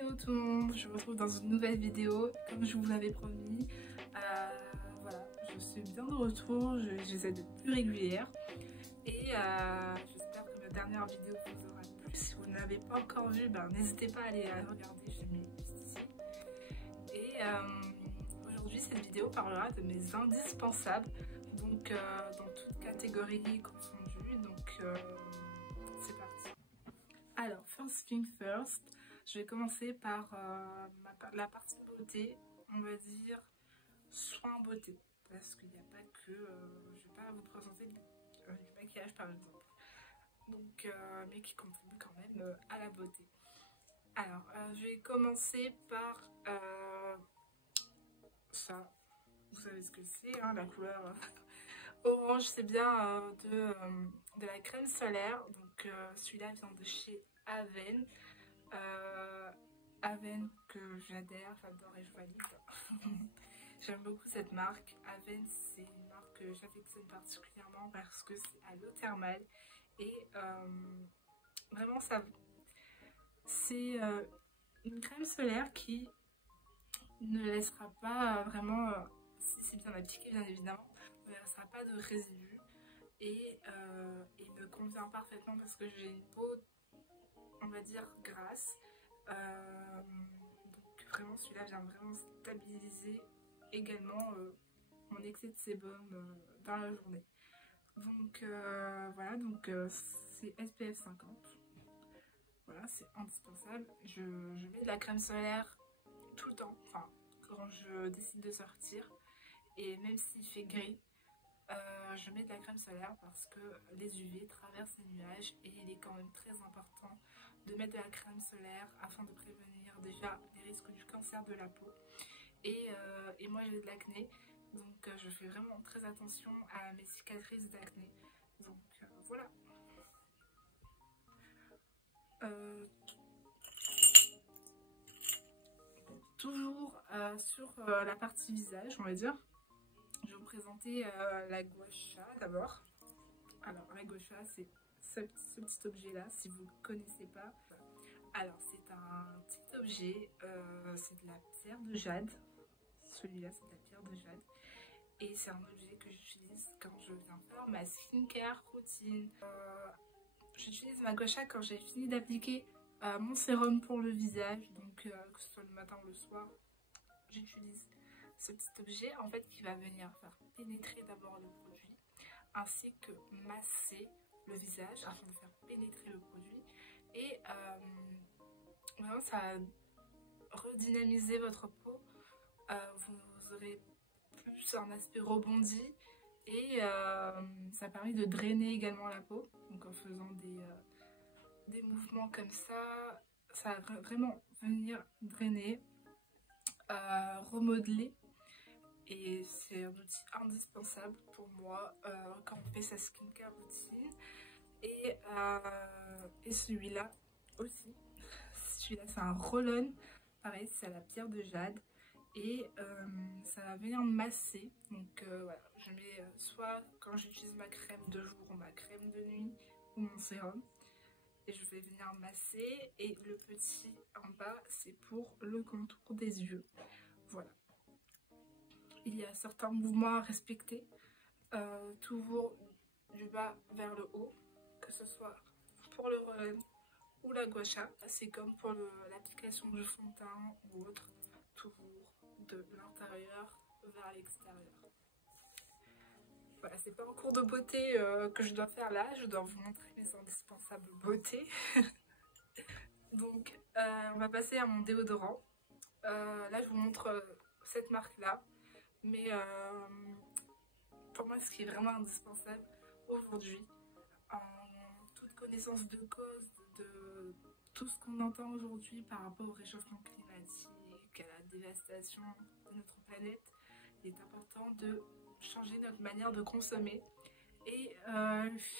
Hello tout le monde, je vous retrouve dans une nouvelle vidéo. Comme je vous l'avais promis, voilà, je suis bien de retour, j'essaie d'être plus régulière. Et j'espère que ma dernière vidéo vous aura plu. Si vous ne l'avez pas encore vue, n'hésitez pas à aller la regarder, j'ai mis juste ici. Et aujourd'hui cette vidéo parlera de mes indispensables, donc dans toute catégorie confondue, donc c'est parti. Alors, first thing first, je vais commencer par la partie beauté, on va dire soin beauté, parce qu'il n'y a pas que, je ne vais pas vous présenter du maquillage par exemple, donc, mais qui contribue quand même à la beauté. Alors, je vais commencer par ça, vous savez ce que c'est, hein, la couleur orange, c'est bien de la crème solaire, donc celui-là vient de chez Aven. Aven que j'adore et je valide. J'aime beaucoup cette marque. Aven, c'est une marque que j'affectionne particulièrement parce que c'est à l'eau thermale et vraiment ça, c'est une crème solaire qui ne laissera pas vraiment, si c'est bien appliqué bien évidemment, ne laissera pas de résidus et il me convient parfaitement parce que j'ai une peau, on va dire, grasse. Donc vraiment celui-là vient vraiment stabiliser également mon excès de sébum dans la journée. Donc voilà, donc c'est SPF 50. Voilà, c'est indispensable. Je mets de la crème solaire tout le temps, enfin quand je décide de sortir, et même s'il fait gris, je mets de la crème solaire parce que les UV traversent les nuages et il est quand même très important de mettre de la crème solaire afin de prévenir déjà les risques du cancer de la peau. Et moi j'ai de l'acné, donc je fais vraiment très attention à mes cicatrices d'acné. Donc voilà. Toujours sur la partie visage, on va dire. Je vais vous présenter la gua sha d'abord. Alors la gua sha, c'est ce petit objet là, si vous ne connaissez pas. Alors c'est un petit objet, c'est de la pierre de jade. Celui-là c'est de la pierre de jade. Et c'est un objet que j'utilise quand je viens faire ma skincare routine. J'utilise ma gua sha quand j'ai fini d'appliquer mon sérum pour le visage, donc que ce soit le matin ou le soir, j'utilise ce petit objet en fait qui va venir faire pénétrer d'abord le produit ainsi que masser le visage afin de faire pénétrer le produit et vraiment ça va redynamiser votre peau, vous aurez plus un aspect rebondi et ça permet de drainer également la peau, donc en faisant des mouvements comme ça va vraiment venir drainer, remodeler. Et c'est un outil indispensable pour moi quand on fait sa skincare routine. Et celui-là aussi. Celui-là c'est un roll-on. Pareil, c'est à la pierre de jade. Et ça va venir masser. Donc voilà, je mets soit quand j'utilise ma crème de jour ou ma crème de nuit ou mon sérum. Et je vais venir masser. Et le petit en bas, c'est pour le contour des yeux. Voilà. Il y a certains mouvements à respecter, toujours du bas vers le haut, que ce soit pour le roll-on ou la gua sha. C'est comme pour l'application du fond de teint ou autre, toujours de l'intérieur vers l'extérieur. Voilà, c'est pas un cours de beauté que je dois faire là, je dois vous montrer mes indispensables beautés. Donc on va passer à mon déodorant. Là je vous montre cette marque là. Mais pour moi, ce qui est vraiment indispensable aujourd'hui, en toute connaissance de cause de tout ce qu'on entend aujourd'hui par rapport au réchauffement climatique, à la dévastation de notre planète, il est important de changer notre manière de consommer. Et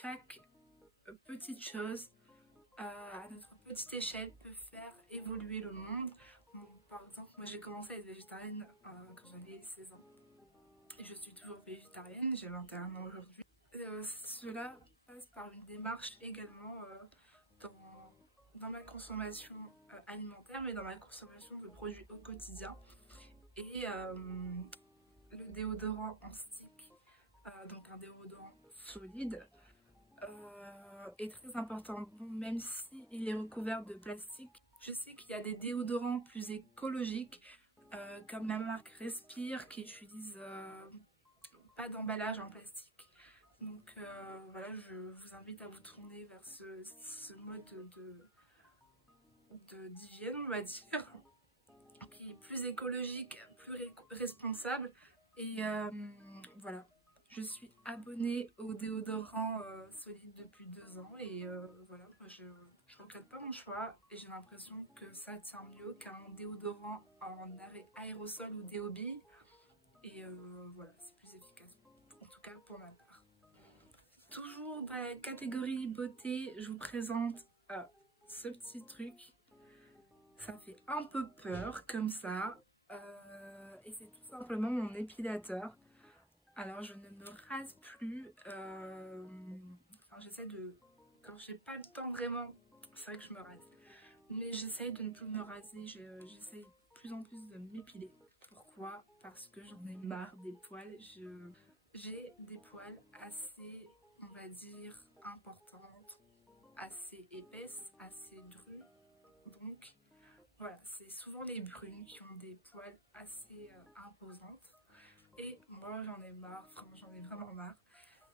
chaque petite chose à notre petite échelle peut faire évoluer le monde. Bon, par exemple, moi j'ai commencé à être végétarienne quand j'avais 16 ans. Et je suis toujours végétarienne, j'ai 21 ans aujourd'hui. Cela passe par une démarche également dans ma consommation alimentaire, mais dans ma consommation de produits au quotidien. Et le déodorant en stick, donc un déodorant solide, est très important. Bon, même s'il est recouvert de plastique, je sais qu'il y a des déodorants plus écologiques, comme la marque Respire, qui utilise pas d'emballage en plastique. Donc voilà, je vous invite à vous tourner vers ce mode d'hygiène, on va dire, qui est plus écologique, plus responsable. Et voilà, je suis abonnée au déodorant solide depuis 2 ans et voilà, moi, je regrette pas mon choix et j'ai l'impression que ça tient mieux qu'un déodorant en aérosol ou DOB. Et voilà, c'est plus efficace, en tout cas pour ma part. Toujours dans la catégorie beauté, je vous présente ce petit truc. Ça fait un peu peur comme ça. Et c'est tout simplement mon épilateur. Alors je ne me rase plus. Enfin, j'essaie de... Quand j'ai pas le temps vraiment, c'est vrai que je me rase. Mais j'essaie de ne plus me raser. J'essaie de plus en plus de m'épiler. Pourquoi? Parce que j'en ai marre des poils. J'ai des poils assez, on va dire, importantes, assez épaisses, assez drues. Donc voilà, c'est souvent les brunes qui ont des poils assez imposantes. Et moi j'en ai marre, j'en ai vraiment marre.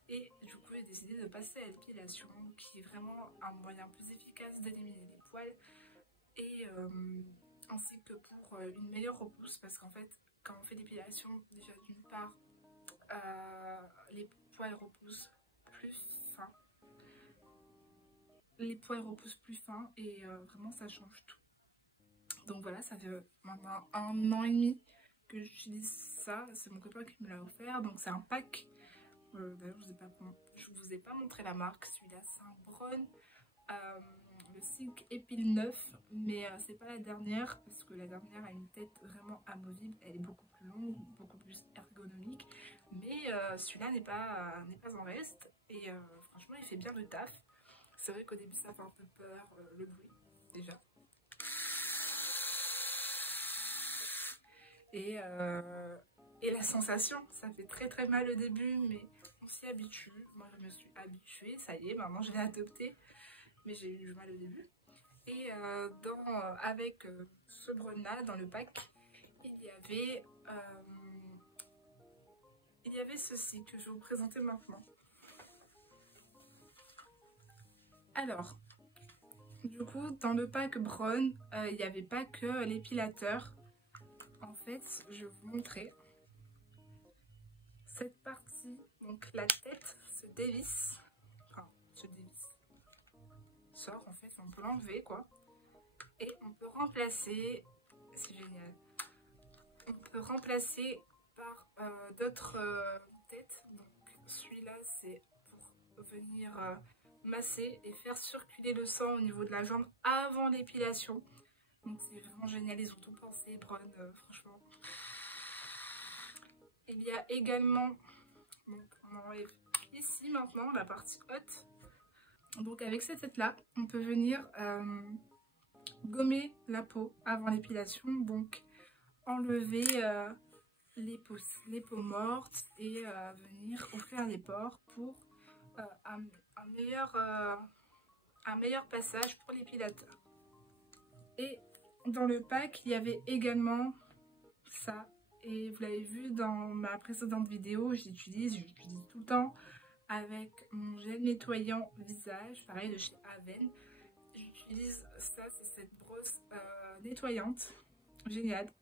Et du coup j'ai décidé de passer à l'épilation, qui est vraiment un moyen plus efficace d'éliminer les poils. Et ainsi que pour une meilleure repousse. Parce qu'en fait, quand on fait l'épilation, déjà d'une part, les poils repoussent plus fin. Les poils repoussent plus fin et vraiment ça change tout. Donc voilà, ça fait maintenant 1 an et demi que j'utilise ça. C'est mon copain qui me l'a offert. Donc c'est un pack. D'ailleurs, je vous ai pas montré la marque. Celui-là, c'est un Braun. Le Silk Épile 9. Mais c'est pas la dernière. Parce que la dernière a une tête vraiment amovible. Elle est beaucoup plus longue, beaucoup plus ergonomique. Mais celui-là n'est pas en reste. Et franchement, il fait bien le taf. C'est vrai qu'au début, ça fait un peu peur. Le bruit, déjà. Et la sensation, ça fait très mal au début, mais on s'y habitue. Moi, je me suis habituée, ça y est, maintenant je l'ai adopté, mais j'ai eu du mal au début. Et avec ce Braun-là, dans le pack, il y avait ceci que je vais vous présenter maintenant. Alors, du coup, dans le pack Braun, il n'y avait pas que l'épilateur. En fait, je vais vous montrer cette partie. Donc la tête se dévisse, enfin sort en fait, on peut l'enlever quoi. Et on peut remplacer, c'est génial, on peut remplacer par d'autres têtes. Donc celui-là c'est pour venir masser et faire circuler le sang au niveau de la jambe avant l'épilation. Donc c'est vraiment génial, ils ont tout pensé, Braun, franchement. Il y a également, donc on enlève ici maintenant la partie haute. Donc avec cette tête là, on peut venir gommer la peau avant l'épilation. Donc enlever les peaux mortes et venir ouvrir les pores pour un meilleur passage pour l'épilateur. Et dans le pack, il y avait également ça. Et vous l'avez vu dans ma précédente vidéo, j'utilise tout le temps avec mon gel nettoyant visage, pareil de chez Aven. J'utilise ça, c'est cette brosse nettoyante, génial.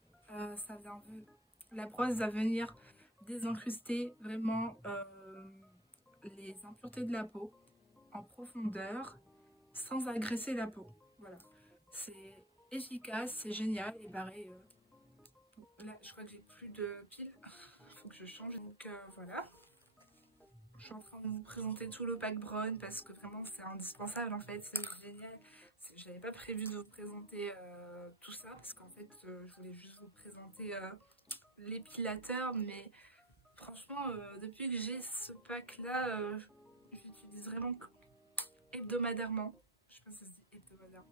La brosse va venir désincruster vraiment les impuretés de la peau en profondeur sans agresser la peau. Voilà, c'est efficace, c'est génial. Et pareil, là je crois que j'ai plus de piles, il faut que je change. Donc voilà, je suis en train de vous présenter tout le pack Braun parce que vraiment c'est indispensable en fait, c'est génial. J'avais pas prévu de vous présenter tout ça parce qu'en fait je voulais juste vous présenter l'épilateur, mais franchement depuis que j'ai ce pack là, j'utilise vraiment hebdomadairement, je sais pas si ça se dit hebdomadairement,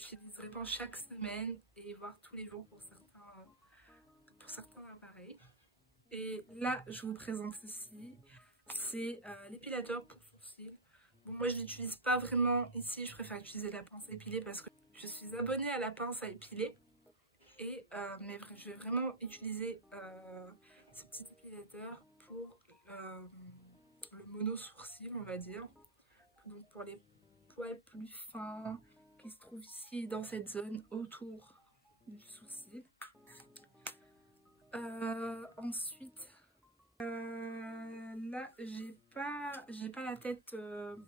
j'utilise vraiment chaque semaine et voire tous les jours pour certains appareils. Et là, je vous présente ceci. C'est l'épilateur pour sourcils. Bon, moi, je l'utilise pas vraiment ici. Je préfère utiliser la pince à épiler parce que je suis abonnée à la pince à épiler. Et, mais je vais vraiment utiliser ce petit épilateur pour le mono sourcil, on va dire. Donc pour les poils plus fins qui se trouvent ici dans cette zone autour du sourcil. Ensuite, là j'ai pas la tête de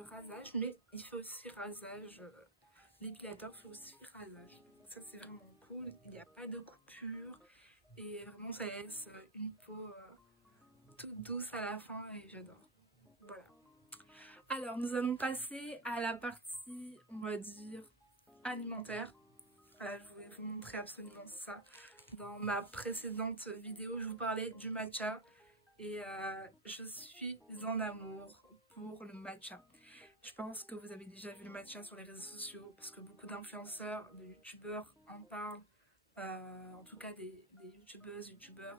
rasage, mais il fait aussi rasage. L'épilateur fait aussi rasage. Donc ça c'est vraiment cool. Il n'y a pas de coupure et vraiment ça laisse une peau toute douce à la fin et j'adore. Voilà. Alors nous allons passer à la partie, on va dire, alimentaire. Voilà, je voulais vous montrer absolument ça. Dans ma précédente vidéo, je vous parlais du matcha et je suis en amour pour le matcha. Je pense que vous avez déjà vu le matcha sur les réseaux sociaux parce que beaucoup d'influenceurs, de youtubeurs en parlent. En tout cas des youtubeurs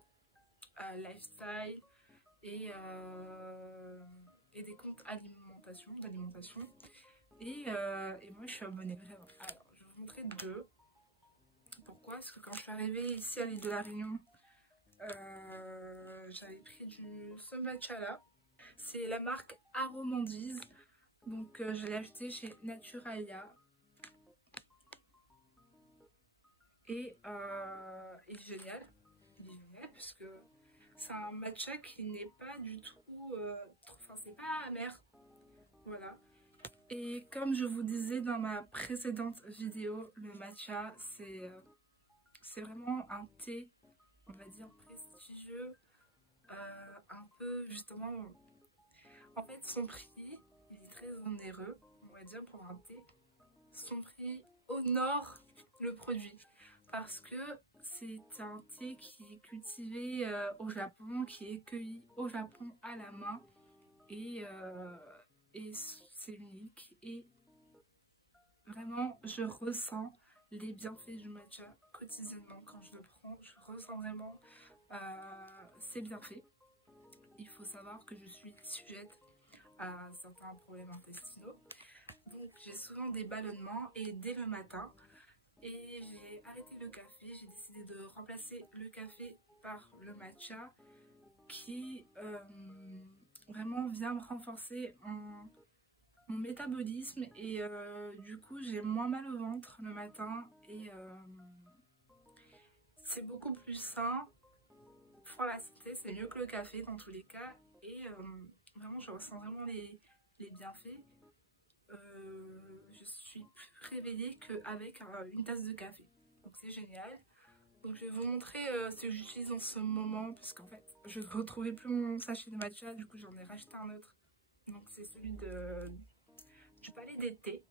lifestyle et des comptes d'alimentation. Et moi je suis abonnée vraiment. Alors je vais vous montrer deux. Pourquoi? Parce que quand je suis arrivée ici à l'île de la Réunion, j'avais pris ce matcha là. C'est la marque Aromandise. Donc je l'ai acheté chez Naturalia. Et il est génial. Il est génial parce que c'est un matcha qui n'est pas du tout enfin c'est pas amer. Voilà. Et comme je vous disais dans ma précédente vidéo, le matcha c'est vraiment un thé, on va dire prestigieux, un peu justement, en fait son prix il est très onéreux, on va dire, pour un thé. Son prix honore le produit parce que c'est un thé qui est cultivé au Japon, qui est cueilli au Japon à la main et c'est unique et vraiment je ressens les bienfaits du matcha quotidiennement quand je le prends. Je ressens vraiment ses bienfaits. Il faut savoir que je suis sujette à certains problèmes intestinaux, donc j'ai souvent des ballonnements et dès le matin, et j'ai arrêté le café. J'ai décidé de remplacer le café par le matcha qui vraiment vient me renforcer mon métabolisme et du coup j'ai moins mal au ventre le matin et c'est beaucoup plus sain pour la santé. C'est mieux que le café dans tous les cas et vraiment je ressens vraiment les bienfaits. Je suis plus réveillée qu'avec une tasse de café, donc c'est génial. Donc je vais vous montrer ce que j'utilise en ce moment parce qu'en fait je ne retrouvais plus mon sachet de matcha, du coup j'en ai racheté un autre. Donc c'est celui du Palais d'été.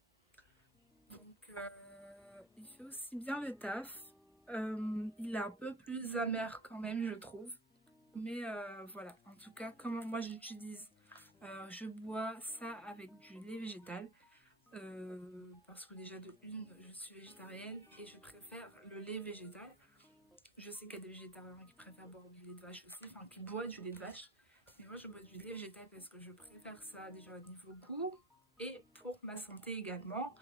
Donc il fait aussi bien le taf. Il est un peu plus amer quand même je trouve. Mais voilà, en tout cas comment moi j'utilise. Je bois ça avec du lait végétal. Parce que déjà de une je suis végétarienne et je préfère le lait végétal. Je sais qu'il y a des végétariens qui préfèrent boire du lait de vache aussi, enfin qui boivent du lait de vache, mais moi je bois du lait végétal parce que je préfère ça déjà au niveau goût et pour ma santé également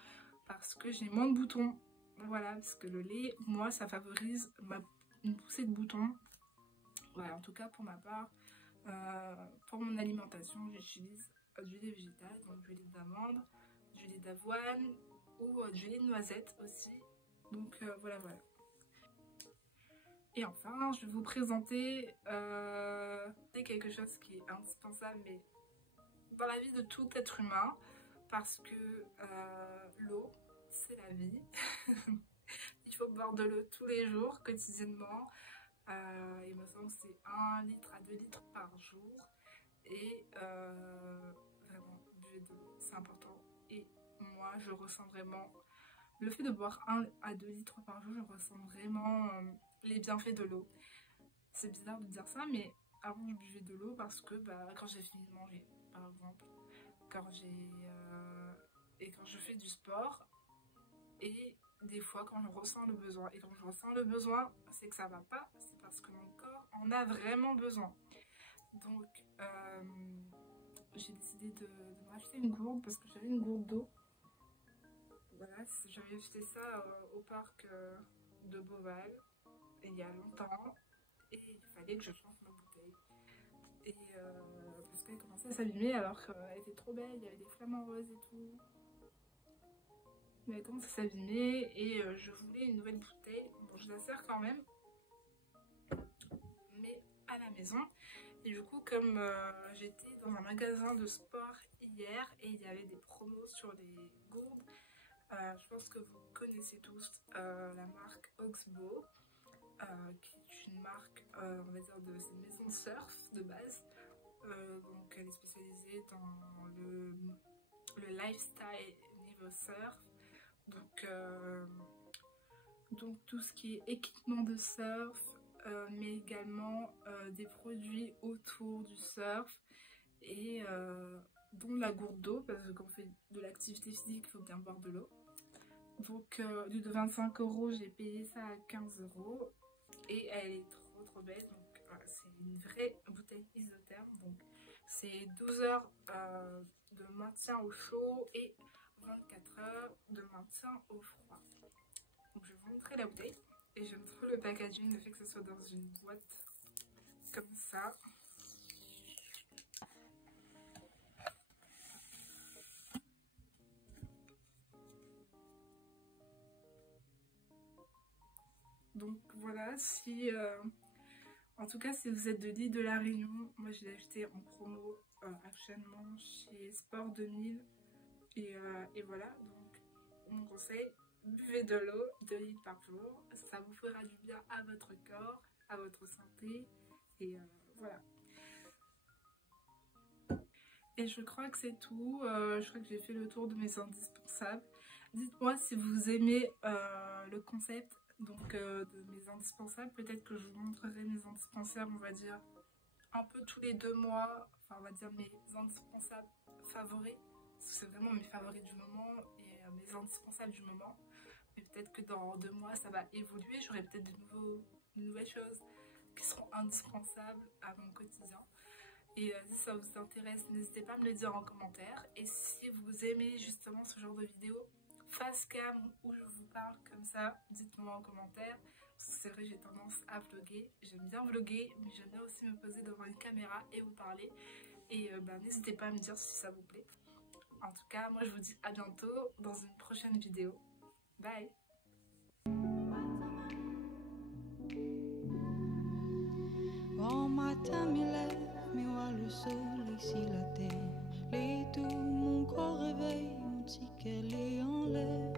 parce que j'ai moins de boutons. Voilà, parce que le lait, moi ça favorise une poussée de boutons. Voilà, en tout cas pour ma part, pour mon alimentation j'utilise du lait végétal, donc du lait d'amande, du lait d'avoine ou du lait de noisette aussi. Donc voilà. Et enfin, je vais vous présenter quelque chose qui est indispensable mais dans la vie de tout être humain parce que l'eau, c'est la vie. Il faut boire de l'eau tous les jours, quotidiennement. Il me semble que c'est 1 litre à 2 litres par jour. Et vraiment, buvez de l'eau, c'est important. Et moi, je ressens vraiment le fait de boire 1 à 2 litres par jour, je ressens vraiment les bienfaits de l'eau. C'est bizarre de dire ça, mais avant je buvais de l'eau parce que quand j'ai fini de manger, par exemple, quand j'ai et quand je fais du sport, et des fois quand je ressens le besoin. Et quand je ressens le besoin, c'est que ça va pas, c'est parce que mon corps en a vraiment besoin. Donc j'ai décidé de m'acheter une gourde parce que j'avais une gourde d'eau. Voilà, j'avais acheté ça au parc de Beauval il y a longtemps et il fallait que je change ma bouteille. Et parce qu'elle commençait à s'abîmer alors qu'elle était trop belle, il y avait des flamants roses et tout. Mais elle commence à s'abîmer et je voulais une nouvelle bouteille. Bon, je la sers quand même, mais à la maison. Et du coup, comme j'étais dans un magasin de sport hier et il y avait des promos sur les gourdes, je pense que vous connaissez tous la marque Oxbow, qui est une marque, on va dire, de cette maison de surf de base. Donc elle est spécialisée dans le lifestyle niveau surf. Donc tout ce qui est équipement de surf, mais également des produits autour du surf et dont la gourde d'eau, parce que quand on fait de l'activité physique, il faut bien boire de l'eau. Donc au lieu de 25 €, j'ai payé ça à 15 € et elle est trop belle. Donc voilà, c'est une vraie bouteille isotherme. Donc c'est 12 heures de maintien au chaud et 24 heures de maintien au froid. Donc je vais vous montrer la bouteille et je vais vous montrer le packaging, le fait que ce soit dans une boîte comme ça. Donc voilà, si en tout cas si vous êtes de l'île de la Réunion, moi je l'ai acheté en promo actuellement chez Sport 2000 et voilà, donc mon conseil, buvez de l'eau 2 litres par jour, ça vous fera du bien à votre corps, à votre santé et voilà. Et je crois que c'est tout, je crois que j'ai fait le tour de mes indispensables. Dites-moi si vous aimez le concept donc de mes indispensables. Peut-être que je vous montrerai mes indispensables, on va dire, un peu tous les 2 mois. Enfin, on va dire mes indispensables favoris. C'est vraiment mes favoris du moment et mes indispensables du moment. Mais peut-être que dans 2 mois, ça va évoluer. J'aurai peut-être de nouvelles choses qui seront indispensables à mon quotidien. Et si ça vous intéresse, n'hésitez pas à me le dire en commentaire. Et si vous aimez justement ce genre de vidéo face cam où je vous parle comme ça, dites-moi en commentaire. Parce que c'est vrai, j'ai tendance à vlogger. J'aime bien vlogger, mais j'aime bien aussi me poser devant une caméra et vous parler. Et n'hésitez pas à me dire si ça vous plaît. En tout cas, moi je vous dis à bientôt dans une prochaine vidéo. Bye! Bon matin, il lève, miroir le soleil si la terre. Les tout, mon corps réveille, mon ticket est en l'air.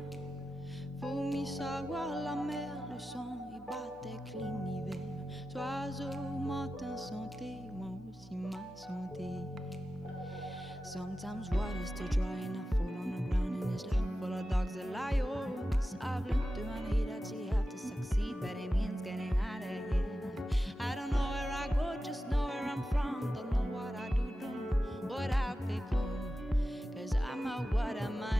Faut m'y savoir la mer, le son il battait l'univers. Oiseau, matin, santé, moi aussi ma santé. Sometimes water's too dry and I fall on the ground and it's life full of dogs and lions. I've learned through and hate that you have to succeed, but it means getting out of here. I don't know where I go, just know where I'm from. Don't know what I do, don't know what I've become. Cause I'm a what am I?